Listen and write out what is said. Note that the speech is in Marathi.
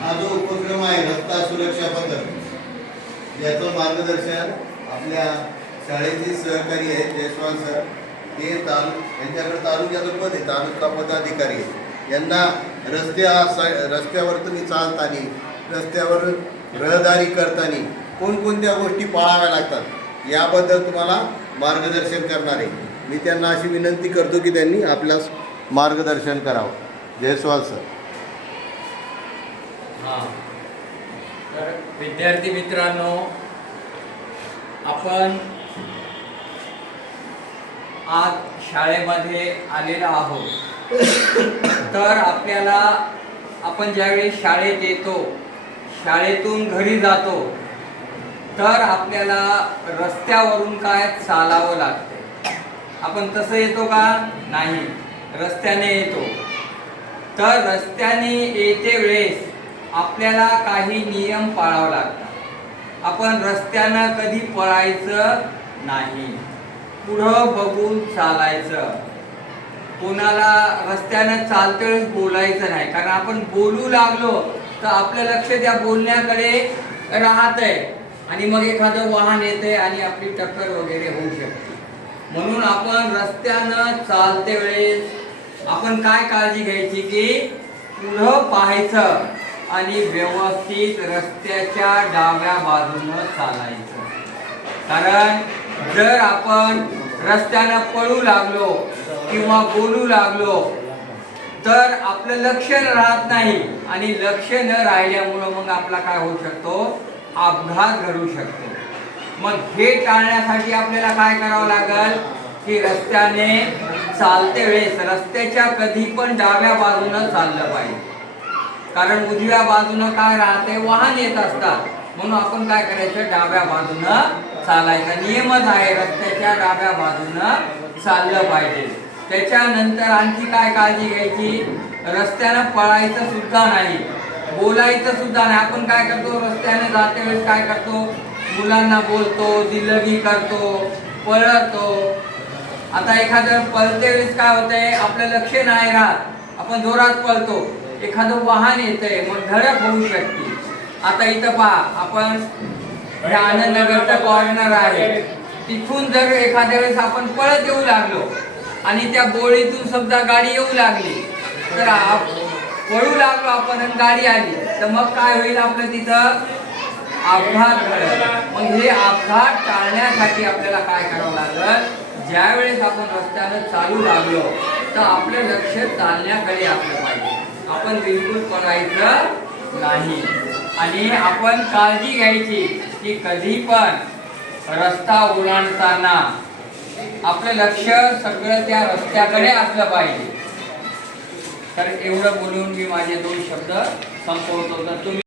हा जो उपक्रम आहे रस्ता सुरक्षा पथक याचं मार्गदर्शन आपल्या शाळेचे सहकारी आहेत जयस्वाल सर. ते यांच्याकडे तालुक्याचं पद आहे, तालुका पदाधिकारी आहे. यांना रस्त्यावर तुम्ही चालताना, रस्त्यावर रहदारी करताना कोणकोणत्या गोष्टी पाळाव्या लागतात याबद्दल तुम्हाला मार्गदर्शन करणार आहे. मी त्यांना अशी विनंती करतो की त्यांनी आपल्यास मार्गदर्शन करावं. जयस्वाल सर. हां, तर विद्यार्थी मित्रांनो, आपण आज शाळेमध्ये आलेलो आहोत. तर आपल्याला आपण ज्यावेळी शाळेत येतो, शाळेतून घरी जातो, तर आपल्याला रस्त्यावरून काय चालावं लागते. आपण तसं येतो का? नाही, रस्त्याने येतो. तर रस्त्याने येते वेळेस आपल्याला काही नियम पाळावे लागतात. आपण रस्त्यानं कधी पळायचं नाही, पुढं बघून चालायचं. कोणाला रस्त्यानं चालतेवेळेस बोलायचं नाही, कारण आपण बोलू लागलो तर आपलं लक्ष त्या बोलण्याकडे राहतंय आणि मग एखादं वाहन येते आणि आपली टक्कर वगैरे होऊ शकते. म्हणून आपण रस्त्यानं चालते वेळेस आपण काय काळजी घ्यायची की पुढं पाहायचं आणि व्यवस्थित रस्त्याच्या डाव्या बाजूनं चालायचं. कारण जर आपण रस्त्यानं पळू लागलो किंवा बोलू लागलो तर आपलं लक्ष राहत नाही आणि लक्ष न राहिल्यामुळं मग आपला काय होऊ शकतो? अपघात घडू शकतो. मग हे टाळण्यासाठी आपल्याला काय करावं लागेल की रस्त्याने चालते वेळेस रस्त्याच्या कधी पण डाव्या बाजूनं चाललं पाहिजे. कारण उजव्या बाजूनं काय राहते? वाहन येत असतात. म्हणून आपण काय करायचं? डाव्या बाजूनं चालायचा नियमच आहे, रस्त्याच्या डाव्या बाजूनं चाललं पाहिजे. त्याच्यानंतर आणखी काय काळजी घ्यायची? रस्त्यानं पळायचं सुद्धा नाही, बोलायचं सुद्धा नाही. आपण काय करतो? रस्त्याने जाते वेळेस काय करतो? मुलांना बोलतो, दिलगी करतो, पळतो. आता एखादं पळते वेळेस काय होतंय? आपलं लक्ष नाही राहत, आपण जोरात पळतो, एखादं वाहन येतंय, मग धडक होऊ शकते. आता इथं पहा, आपण हे आनंदनगरचं कॉर्नर आहे, तिथून जर एखाद्या वेळेस आपण पळत येऊ लागलो आणि त्या बोळीतून समजा गाडी येऊ लागली तर पळू लागलो आपण आणि गाडी आली तर मग काय होईल? आपलं तिथं अपघात घडेल. मग हे अपघात टाळण्यासाठी आपल्याला काय करावं लागेल? ज्यावेळेस आपण रस्त्यानं चालू लागलो तर आपलं लक्ष चालण्याकडे असलं पाहिजे. आपण बिलकुल पळायचं नाही. आणि आपण काळजी घ्यायची की कधी पण रस्ता ओलांडताना आपलं लक्ष सगळं त्या रस्त्याकडे असलं पाहिजे. तर एवढं बोलून मी माझे 2 शब्द संपवतो. तर तुम्ही